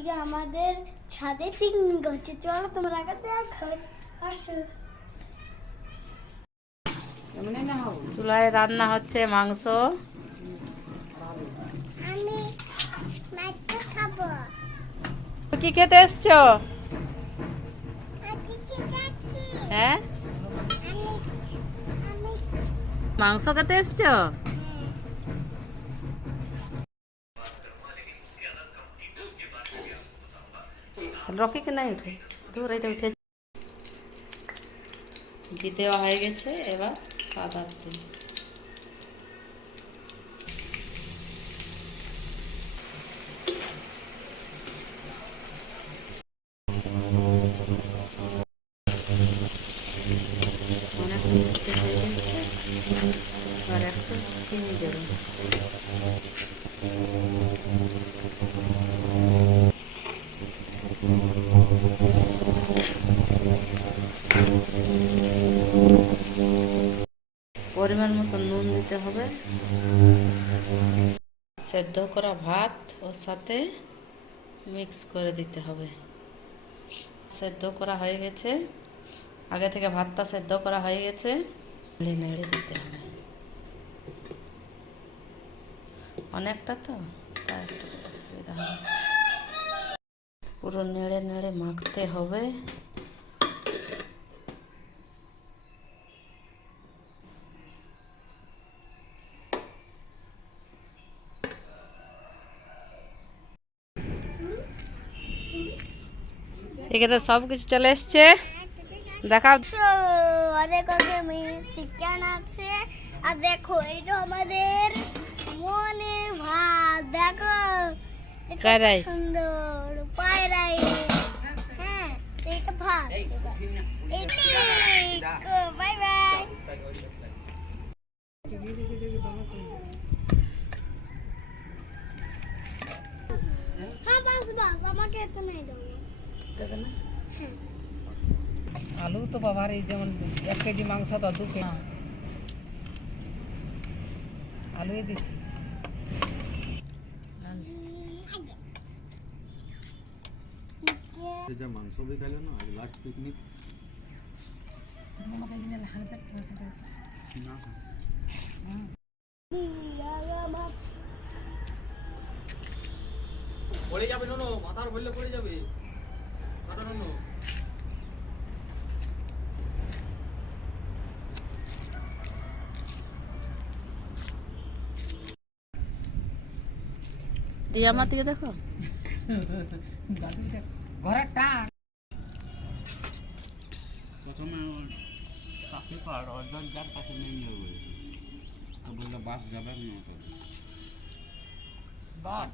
আজকে আমাদের ছাদে পিকনিক হচ্ছে, চলো তোমরা আগে দেখো। আসো। চুলায় রান্না হচ্ছে মাংস। আমি মাছ খাবো। কি খেতে এসছো? হ্যাঁ, মাংস খেতে এসছো? রকি কে নাই উঠে, দূর এটা উঠে। ঘি দেওয়া হয়ে গেছে, এবার সাদা তেল। অনেকটা সিদ্ধ হয়ে গেছে, আর একটু চিনি দেবো। পরিমাণ মতো নুন দিতে হবে। সেদ্ধ করা ভাত ওর সাথে মিক্স করে দিতে হবে। সেদ্ধ করা হয়ে গেছে, আগে থেকে ভাতটা সেদ্ধ করা হয়ে গেছে, নেড়ে দিতে হবে। অনেকটা তো, তাই একটু অসুবিধা হবে। পুরো নেড়ে নেড়ে মাখতে হবে। এখানে সব কিছু চলে এসছে, দেখাও। অনেক চিকেন আছে, আর দেখো এটা আমাদের মনের ভাত। দেখো ফ্রাইড রাইস, সুন্দর ফ্রাইড রাইস। হ্যাঁ, এটা ভাত। Bye bye. হ্যাঁ, বাস বাস, আমাকে এত নেই দাও। আলু তো বাবার এই যেমন 1 কেজি মাংস তো 2 কেজি আলুই দিছি। যা মাংস भी খাইলে না, আজ লাস্ট পিকনিক না। পড়ে যাবে, নো মাথার বললে পড়ে যাবে। দিয়ে আমার দিকে দেখো, ঘরের টান। প্রথমে কাছে কার অর্ধেক যার কাছে নিয়ে যাবে, তো বললে বাস যাবে না। বাস